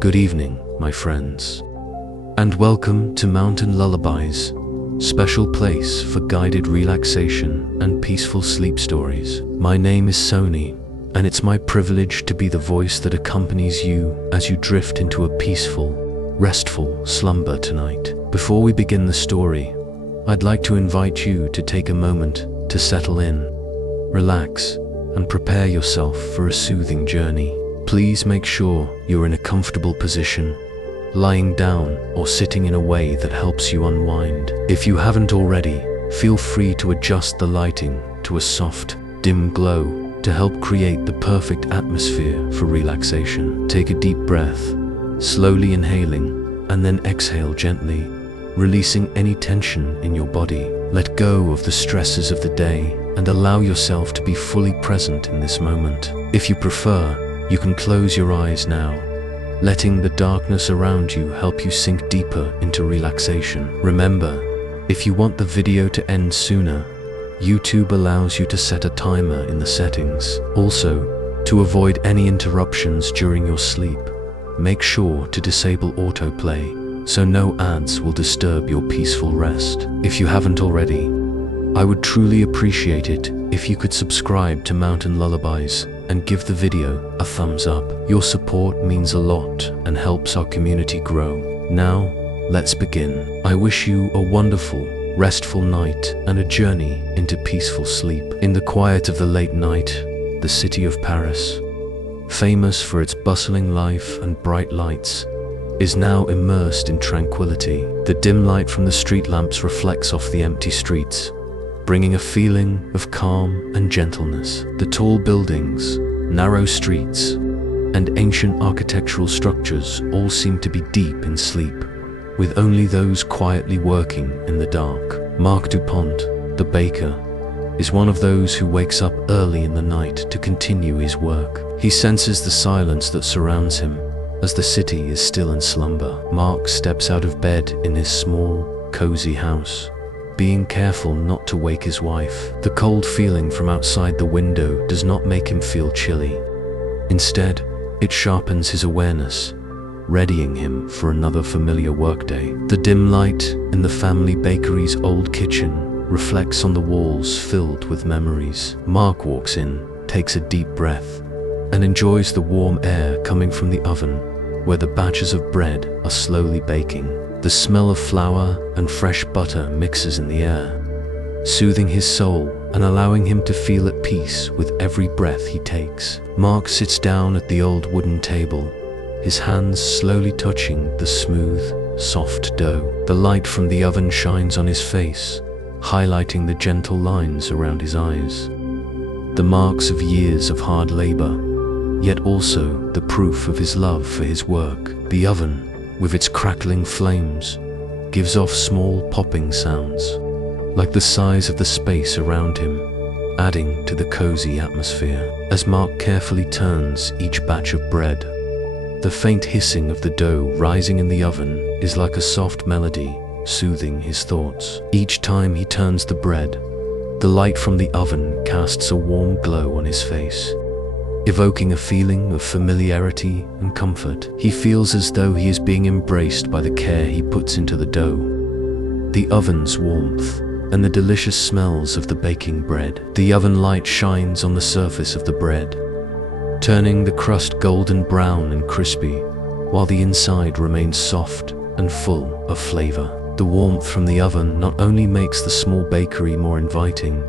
Good evening, my friends, and welcome to Mountain Lullabies, special place for guided relaxation and peaceful sleep stories. My name is Sony, and it's my privilege to be the voice that accompanies you as you drift into a peaceful, restful slumber tonight. Before we begin the story, I'd like to invite you to take a moment to settle in, relax, and prepare yourself for a soothing journey. Please make sure you're in a comfortable position, lying down or sitting in a way that helps you unwind. If you haven't already, feel free to adjust the lighting to a soft, dim glow to help create the perfect atmosphere for relaxation. Take a deep breath, slowly inhaling, and then exhale gently, releasing any tension in your body. Let go of the stresses of the day and allow yourself to be fully present in this moment. If you prefer, you can close your eyes now, letting the darkness around you help you sink deeper into relaxation. Remember, if you want the video to end sooner, YouTube allows you to set a timer in the settings. Also, to avoid any interruptions during your sleep, make sure to disable autoplay so no ads will disturb your peaceful rest. If you haven't already, I would truly appreciate it if you could subscribe to Mountain Lullabies and give the video a thumbs up. Your support means a lot and helps our community grow. Now, let's begin. I wish you a wonderful, restful night and a journey into peaceful sleep. In the quiet of the late night, the city of Paris, famous for its bustling life and bright lights, is now immersed in tranquility. The dim light from the street lamps reflects off the empty streets, bringing a feeling of calm and gentleness. The tall buildings, narrow streets, and ancient architectural structures all seem to be deep in sleep, with only those quietly working in the dark. Marc Dupont, the baker, is one of those who wakes up early in the night to continue his work. He senses the silence that surrounds him as the city is still in slumber. Marc steps out of bed in his small, cozy house, being careful not to wake his wife. The cold feeling from outside the window does not make him feel chilly. Instead, it sharpens his awareness, readying him for another familiar workday. The dim light in the family bakery's old kitchen reflects on the walls filled with memories. Marc walks in, takes a deep breath, and enjoys the warm air coming from the oven, where the batches of bread are slowly baking. The smell of flour and fresh butter mixes in the air, soothing his soul and allowing him to feel at peace with every breath he takes. Marc sits down at the old wooden table, his hands slowly touching the smooth, soft dough. The light from the oven shines on his face, highlighting the gentle lines around his eyes, the marks of years of hard labor, yet also the proof of his love for his work. The oven, with its crackling flames, gives off small popping sounds, like the size of the space around him, adding to the cozy atmosphere. As Marc carefully turns each batch of bread, the faint hissing of the dough rising in the oven is like a soft melody, soothing his thoughts. Each time he turns the bread, the light from the oven casts a warm glow on his face, evoking a feeling of familiarity and comfort. He feels as though he is being embraced by the care he puts into the dough, the oven's warmth, and the delicious smells of the baking bread. The oven light shines on the surface of the bread, turning the crust golden brown and crispy, while the inside remains soft and full of flavor. The warmth from the oven not only makes the small bakery more inviting,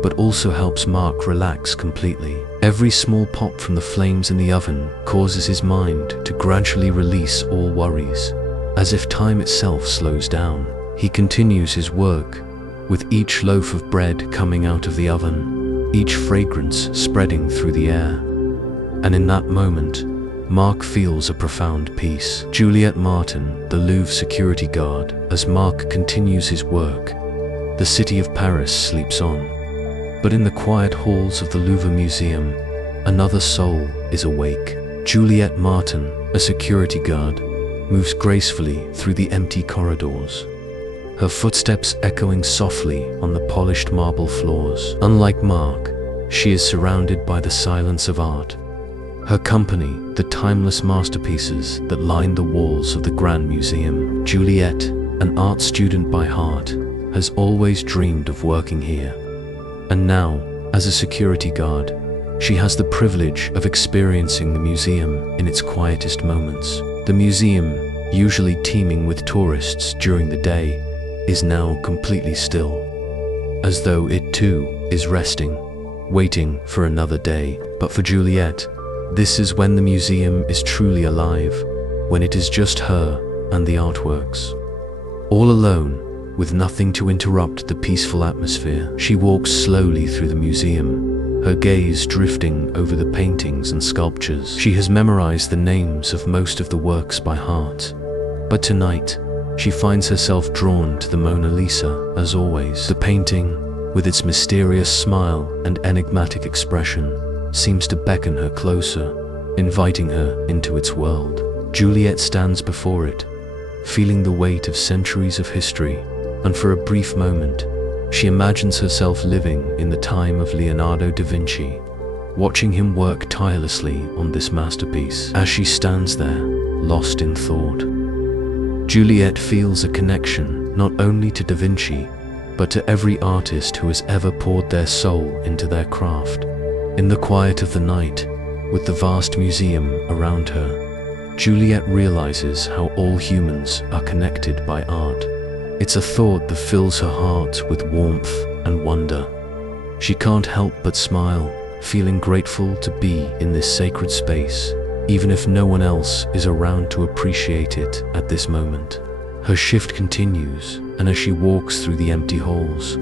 but also helps Marc relax completely. Every small pop from the flames in the oven causes his mind to gradually release all worries, as if time itself slows down. He continues his work, with each loaf of bread coming out of the oven, each fragrance spreading through the air. And in that moment, Marc feels a profound peace. Juliette Martin, the Louvre security guard, as Marc continues his work. The city of Paris sleeps on, but in the quiet halls of the Louvre Museum, another soul is awake. Juliette Martin, a security guard, moves gracefully through the empty corridors, her footsteps echoing softly on the polished marble floors. Unlike Marc, she is surrounded by the silence of art, Her company, the timeless masterpieces that line the walls of the Grand Museum. Juliette, an art student by heart, has always dreamed of working here. And now, as a security guard, she has the privilege of experiencing the museum in its quietest moments. The museum, usually teeming with tourists during the day, is now completely still, as though it too is resting, waiting for another day. But for Juliette, this is when the museum is truly alive, when it is just her and the artworks. All alone, with nothing to interrupt the peaceful atmosphere, she walks slowly through the museum, her gaze drifting over the paintings and sculptures. She has memorized the names of most of the works by heart, but tonight, she finds herself drawn to the Mona Lisa, as always. The painting, with its mysterious smile and enigmatic expression, seems to beckon her closer, inviting her into its world. Juliette stands before it, feeling the weight of centuries of history, and for a brief moment, she imagines herself living in the time of Leonardo da Vinci, watching him work tirelessly on this masterpiece. As she stands there, lost in thought, Juliette feels a connection not only to Da Vinci, but to every artist who has ever poured their soul into their craft. In the quiet of the night, with the vast museum around her, Juliette realizes how all humans are connected by art. It's a thought that fills her heart with warmth and wonder. She can't help but smile, feeling grateful to be in this sacred space, even if no one else is around to appreciate it at this moment. Her shift continues, and as she walks through the empty halls,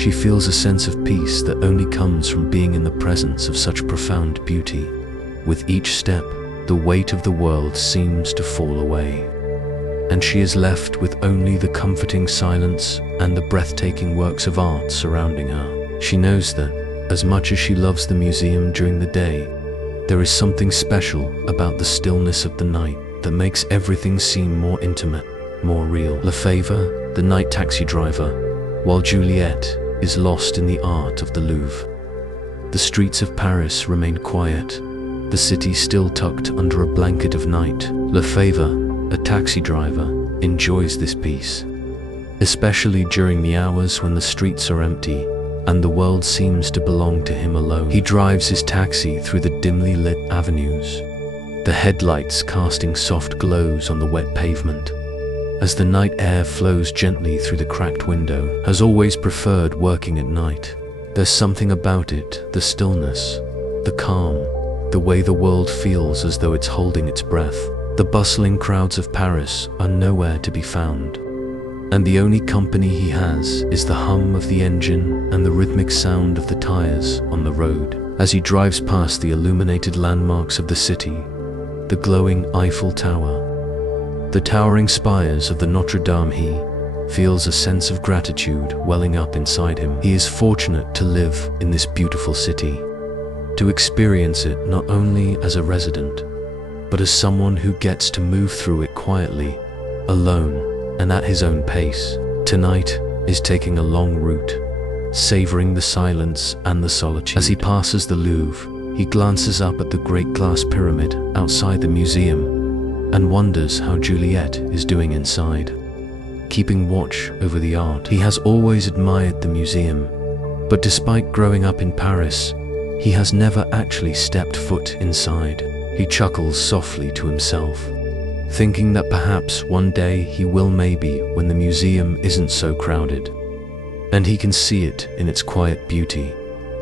she feels a sense of peace that only comes from being in the presence of such profound beauty. With each step, the weight of the world seems to fall away, and she is left with only the comforting silence and the breathtaking works of art surrounding her. She knows that, as much as she loves the museum during the day, there is something special about the stillness of the night that makes everything seem more intimate, more real. Lefevre, the night taxi driver, while Juliette is lost in the art of the Louvre. The streets of Paris remain quiet, the city still tucked under a blanket of night. Lefevre, a taxi driver, enjoys this peace, especially during the hours when the streets are empty and the world seems to belong to him alone. He drives his taxi through the dimly lit avenues, the headlights casting soft glows on the wet pavement, as the night air flows gently through the cracked window. Has always preferred working at night. There's something about it, the stillness, the calm, the way the world feels as though it's holding its breath. The bustling crowds of Paris are nowhere to be found, and the only company he has is the hum of the engine and the rhythmic sound of the tires on the road. As he drives past the illuminated landmarks of the city, the glowing Eiffel Tower, the towering spires of the Notre Dame, he feels a sense of gratitude welling up inside him. He is fortunate to live in this beautiful city, to experience it not only as a resident, but as someone who gets to move through it quietly, alone, and at his own pace. Tonight is taking a long route, savoring the silence and the solitude. As he passes the Louvre, he glances up at the great glass pyramid outside the museum and wonders how Juliette is doing inside, keeping watch over the art. He has always admired the museum, but despite growing up in Paris, he has never actually stepped foot inside. He chuckles softly to himself, thinking that perhaps one day he will, maybe when the museum isn't so crowded, and he can see it in its quiet beauty,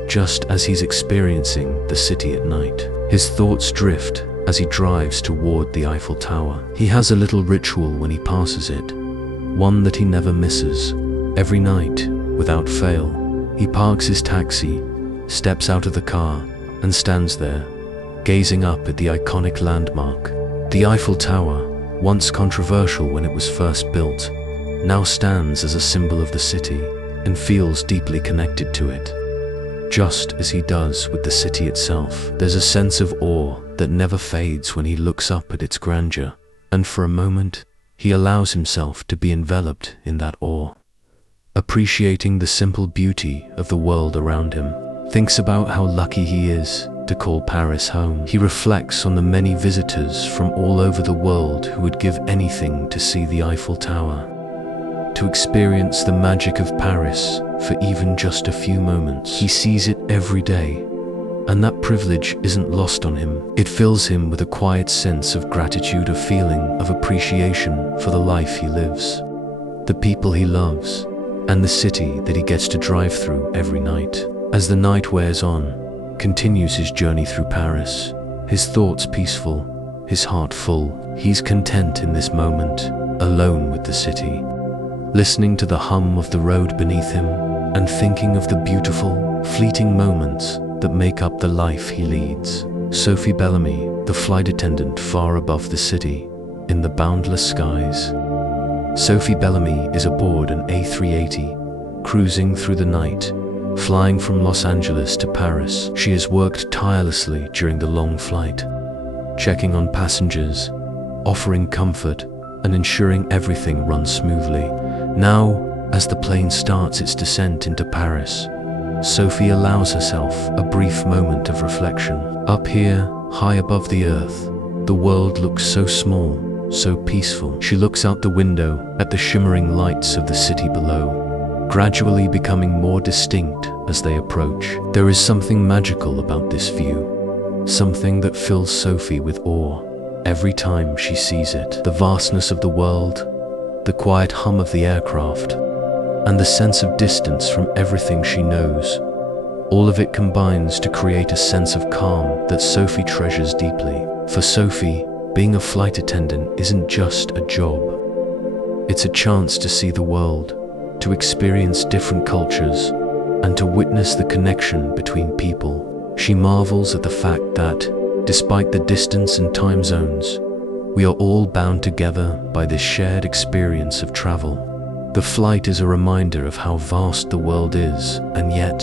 just as he's experiencing the city at night. His thoughts drift as he drives toward the Eiffel Tower. He has a little ritual when he passes it, one that he never misses. Every night, without fail, he parks his taxi, steps out of the car, and stands there, gazing up at the iconic landmark. The Eiffel Tower, once controversial when it was first built, now stands as a symbol of the city and feels deeply connected to it. Just as he does with the city itself, there's a sense of awe that never fades when he looks up at its grandeur, and for a moment, he allows himself to be enveloped in that awe, appreciating the simple beauty of the world around him. Thinks about how lucky he is to call Paris home. He reflects on the many visitors from all over the world who would give anything to see the Eiffel Tower, to experience the magic of Paris for even just a few moments. He sees it every day, and that privilege isn't lost on him. It fills him with a quiet sense of gratitude, a feeling of appreciation for the life he lives, the people he loves, and the city that he gets to drive through every night. As the night wears on, continues his journey through Paris, his thoughts peaceful, his heart full. He's content in this moment, alone with the city, listening to the hum of the road beneath him, and thinking of the beautiful, fleeting moments that make up the life he leads. Sophie Bellamy, the flight attendant far above the city, in the boundless skies. Sophie Bellamy is aboard an A380, cruising through the night, flying from Los Angeles to Paris. She has worked tirelessly during the long flight, checking on passengers, offering comfort, and ensuring everything runs smoothly. Now, as the plane starts its descent into Paris, Sophie allows herself a brief moment of reflection. Up here, high above the earth, the world looks so small, so peaceful. She looks out the window at the shimmering lights of the city below, gradually becoming more distinct as they approach. There is something magical about this view, something that fills Sophie with awe every time she sees it. The vastness of the world, the quiet hum of the aircraft, and the sense of distance from everything she knows, all of it combines to create a sense of calm that Sophie treasures deeply. For Sophie, being a flight attendant isn't just a job. It's a chance to see the world, to experience different cultures, and to witness the connection between people. She marvels at the fact that, despite the distance and time zones, we are all bound together by this shared experience of travel. The flight is a reminder of how vast the world is, and yet,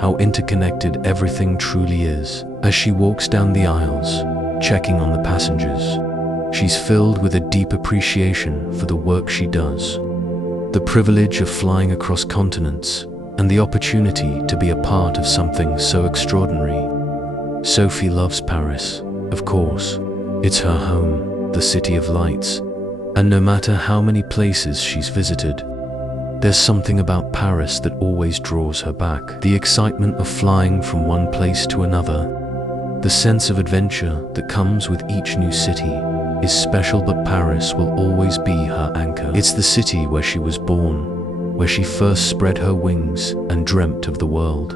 how interconnected everything truly is. As she walks down the aisles, checking on the passengers, she's filled with a deep appreciation for the work she does, the privilege of flying across continents, and the opportunity to be a part of something so extraordinary. Sophie loves Paris, of course. It's her home, the city of lights, and no matter how many places she's visited, there's something about Paris that always draws her back. The excitement of flying from one place to another, the sense of adventure that comes with each new city is special, but Paris will always be her anchor. It's the city where she was born, where she first spread her wings and dreamt of the world.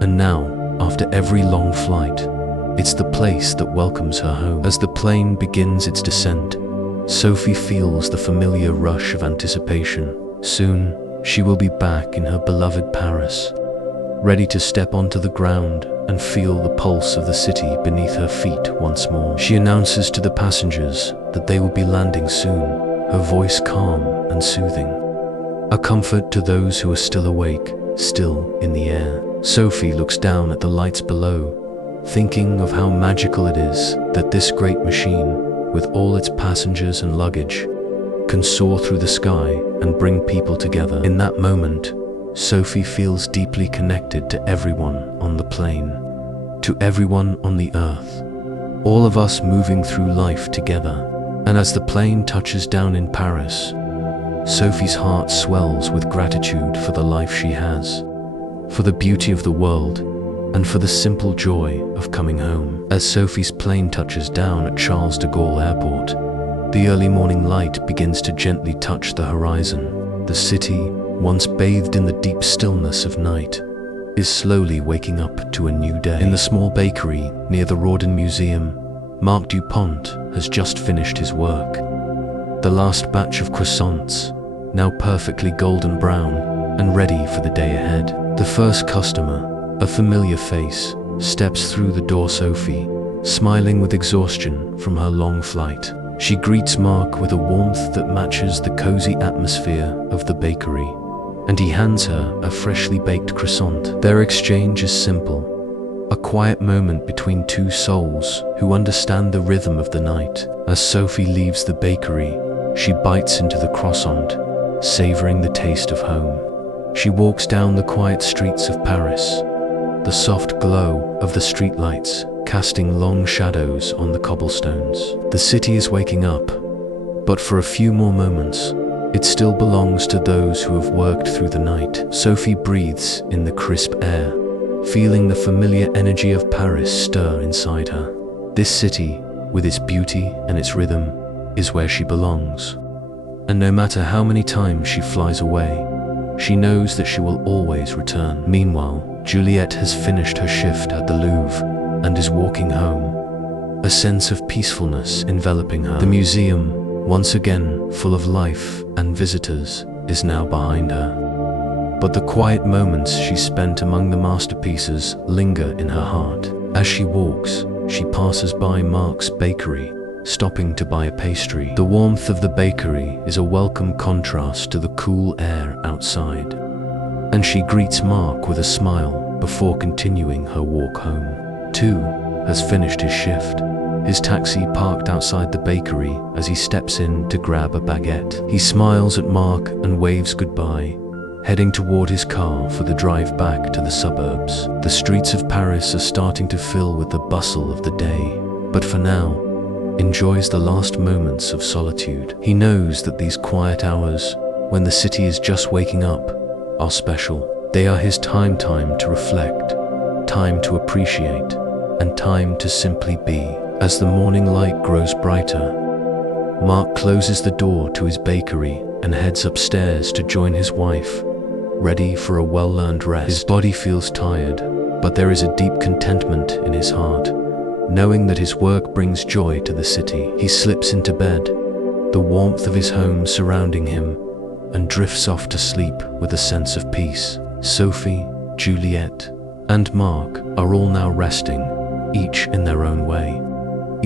And now, after every long flight, it's the place that welcomes her home. As the plane begins its descent, Sophie feels the familiar rush of anticipation. Soon, she will be back in her beloved Paris, ready to step onto the ground and feel the pulse of the city beneath her feet once more. She announces to the passengers that they will be landing soon, her voice calm and soothing, a comfort to those who are still awake, still in the air. Sophie looks down at the lights below, thinking of how magical it is that this great machine, with all its passengers and luggage, can soar through the sky and bring people together. In that moment, Sophie feels deeply connected to everyone on the plane, to everyone on the earth, all of us moving through life together. And as the plane touches down in Paris, Sophie's heart swells with gratitude for the life she has, for the beauty of the world, and for the simple joy of coming home. As Sophie's plane touches down at Charles de Gaulle Airport, the early morning light begins to gently touch the horizon. The city, once bathed in the deep stillness of night, is slowly waking up to a new day. In the small bakery near the Rodin Museum, Marc Dupont has just finished his work. The last batch of croissants, now perfectly golden brown and ready for the day ahead. The first customer, a familiar face, steps through the door. Sophie, smiling with exhaustion from her long flight. She greets Marc with a warmth that matches the cozy atmosphere of the bakery, and he hands her a freshly baked croissant. Their exchange is simple, a quiet moment between two souls who understand the rhythm of the night. As Sophie leaves the bakery, she bites into the croissant, savoring the taste of home. She walks down the quiet streets of Paris, the soft glow of the streetlights casting long shadows on the cobblestones. The city is waking up, but for a few more moments, it still belongs to those who have worked through the night. Sophie breathes in the crisp air, feeling the familiar energy of Paris stir inside her. This city, with its beauty and its rhythm, is where she belongs. And no matter how many times she flies away, she knows that she will always return. Meanwhile, Juliette has finished her shift at the Louvre and is walking home, a sense of peacefulness enveloping her. The museum, once again full of life and visitors, is now behind her. But the quiet moments she spent among the masterpieces linger in her heart. As she walks, she passes by Marc's bakery, stopping to buy a pastry. The warmth of the bakery is a welcome contrast to the cool air outside, and she greets Marc with a smile before continuing her walk home. Théo has finished his shift, his taxi parked outside the bakery as he steps in to grab a baguette. He smiles at Marc and waves goodbye, heading toward his car for the drive back to the suburbs. The streets of Paris are starting to fill with the bustle of the day, but for now, enjoys the last moments of solitude. He knows that these quiet hours, when the city is just waking up, are special. They are his time to reflect, time to appreciate, and time to simply be. As the morning light grows brighter, Marc closes the door to his bakery and heads upstairs to join his wife, ready for a well-earned rest. His body feels tired, but there is a deep contentment in his heart, knowing that his work brings joy to the city. He slips into bed, the warmth of his home surrounding him, and drifts off to sleep with a sense of peace. Sophie, Juliette, and Marc are all now resting, each in their own way,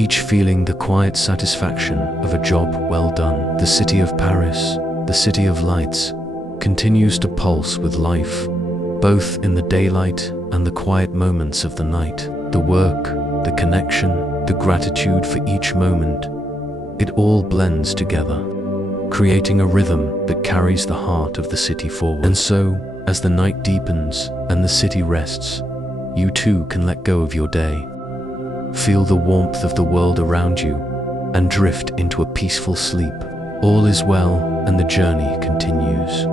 each feeling the quiet satisfaction of a job well done. The city of Paris, the city of lights, continues to pulse with life, both in the daylight and the quiet moments of the night. The work, the connection, the gratitude for each moment, it all blends together, creating a rhythm that carries the heart of the city forward. And so, as the night deepens and the city rests, you too can let go of your day, feel the warmth of the world around you, and drift into a peaceful sleep. All is well, and the journey continues.